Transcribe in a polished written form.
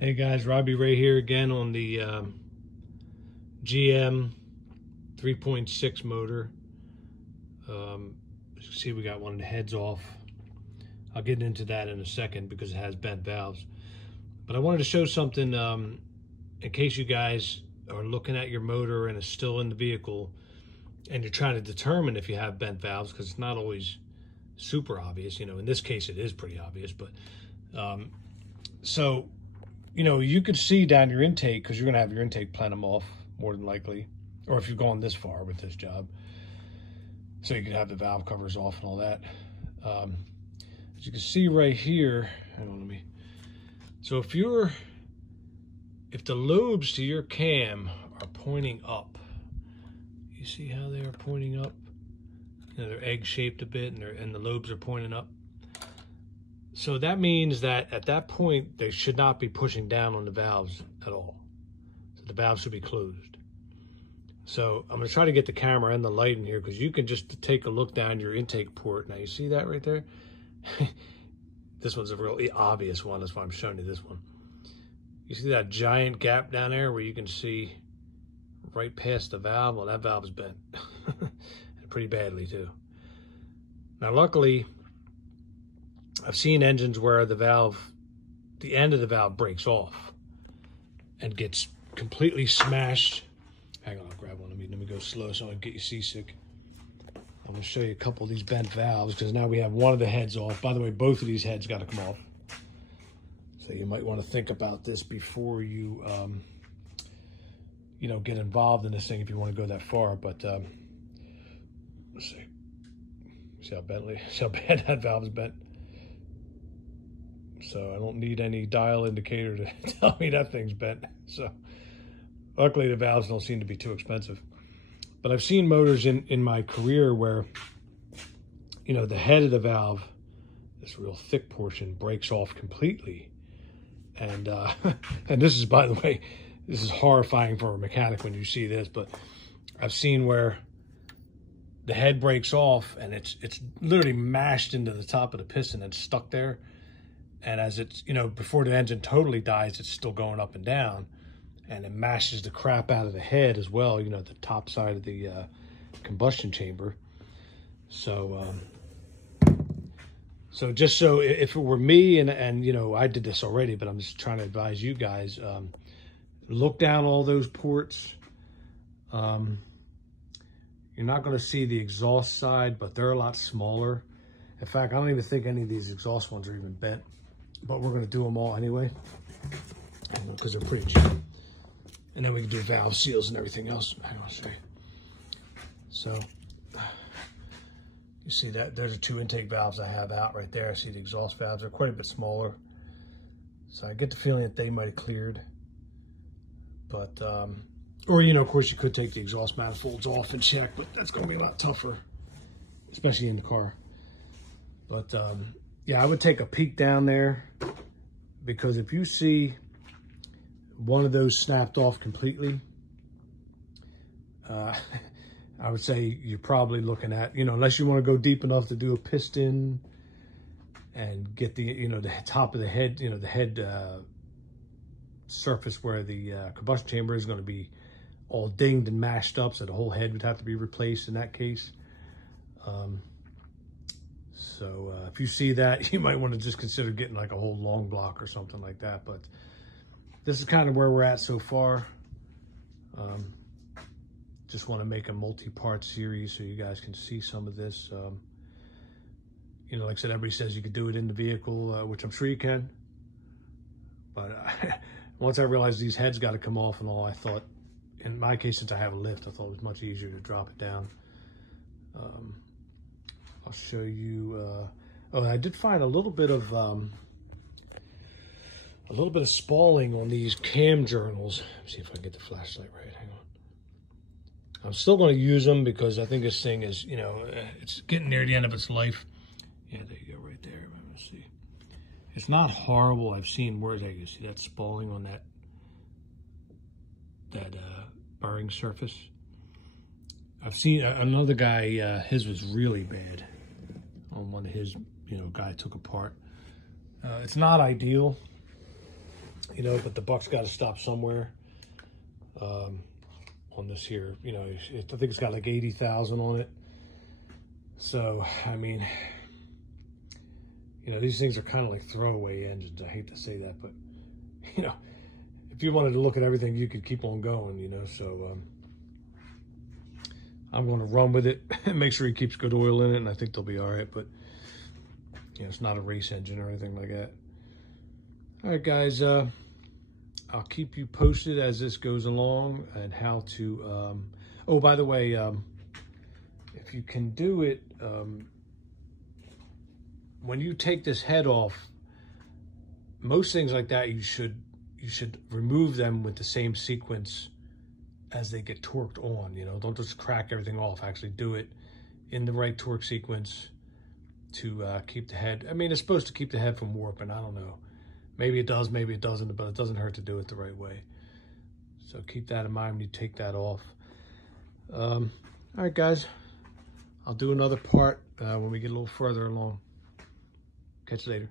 Hey guys, Robbie Ray here again on the GM 3.6 motor. As you can see, we got one of the heads off. I'll get into that in a second because it has bent valves. But I wanted to show something in case you guys are looking at your motor and it's still in the vehicle and you're trying to determine if you have bent valves, because it's not always super obvious. You know, in this case it is pretty obvious, but so you know, you could see down your intake, because you're going to have your intake plenum off more than likely, or if you're going this far with this job, so you can have the valve covers off and all that. As you can see right here, hang on, so if the lobes to your cam are pointing up, you see how they are pointing up? You know, they're egg-shaped a bit, and the lobes are pointing up. So that means that at that point, they should not be pushing down on the valves at all. So the valves should be closed. So I'm gonna try to get the camera and the light in here, because you can just take a look down your intake port. Now you see that right there? This one's a really obvious one, that's why I'm showing you this one. You see that giant gap down there where you can see right past the valve? Well, that valve is bent. Pretty badly too. Now luckily, I've seen engines where the end of the valve breaks off and gets completely smashed. Hang on, I'll grab one. Let me go slow so I don't get you seasick. I'm gonna show you a couple of these bent valves, because now we have one of the heads off. By the way, both of these heads got to come off. So you might want to think about this before you, you know, get involved in this thing if you want to go that far. But let's see. See how bad that valve is bent. So I don't need any dial indicator to tell me that thing's bent. So luckily the valves don't seem to be too expensive. But I've seen motors in my career where, you know, the head of the valve, this real thick portion, breaks off completely. And and this is, by the way, this is horrifying for a mechanic when you see this, but I've seen where the head breaks off and it's literally mashed into the top of the piston and stuck there. And as it's, you know, before the engine totally dies, it's still going up and down, and it mashes the crap out of the head as well, you know, the top side of the combustion chamber. So so just so if it were me, and you know, I did this already, but I'm just trying to advise you guys, look down all those ports. You're not going to see the exhaust side, but they're a lot smaller. In fact, I don't even think any of these exhaust ones are even bent, but we're going to do them all anyway, because they're pretty cheap. And then we can do valve seals and everything else. Hang on, I'll show you. So you see that there's the two intake valves I have out right there. I see the exhaust valves are quite a bit smaller. So I get the feeling that they might have cleared. But, or, you know, of course you could take the exhaust manifolds off and check, but that's going to be a lot tougher, especially in the car. But yeah, I would take a peek down there, because if you see one of those snapped off completely, I would say you're probably looking at, you know, unless you want to go deep enough to do a piston and get the, you know, the top of the head, you know, the head surface where the combustion chamber is going to be all dinged and mashed up, so the whole head would have to be replaced in that case. So if you see that, you might want to just consider getting like a whole long block or something like that. But this is kind of where we're at so far. Just want to make a multi-part series so you guys can see some of this. You know, like I said, everybody says you could do it in the vehicle, which I'm sure you can. But once I realized these heads got to come off and all, I thought, in my case, since I have a lift, I thought it was much easier to drop it down. I'll show you. Oh, I did find a little bit of spalling on these cam journals. Let me see if I can get the flashlight right. Hang on. I'm still going to use them because I think this thing is, you know, it's getting near the end of its life. Yeah, there you go, right there. Let's see. It's not horrible. I've seen, where is that? You see that spalling on that bearing surface. I've seen another guy, his was really bad on one of his, you know, guy took apart. It's not ideal. you know, but the buck's got to stop somewhere. On this here, you know, I think it's got like 80,000 on it. So, I mean, you know, these things are kind of like throwaway engines. I hate to say that, but, you know, if you wanted to look at everything, you could keep on going, you know. So, I'm going to run with it and make sure he keeps good oil in it, and I think they'll be all right. But, you know, it's not a race engine or anything like that. All right, guys, I'll keep you posted as this goes along and how to, oh, by the way, if you can do it, when you take this head off, most things like that, you should remove them with the same sequence as they get torqued on, you know. Don't just crack everything off. Actually do it in the right torque sequence to keep the head. I mean, it's supposed to keep the head from warping. I don't know. Maybe it does, maybe it doesn't, but it doesn't hurt to do it the right way. So keep that in mind when you take that off. All right, guys. I'll do another part when we get a little further along. Catch you later.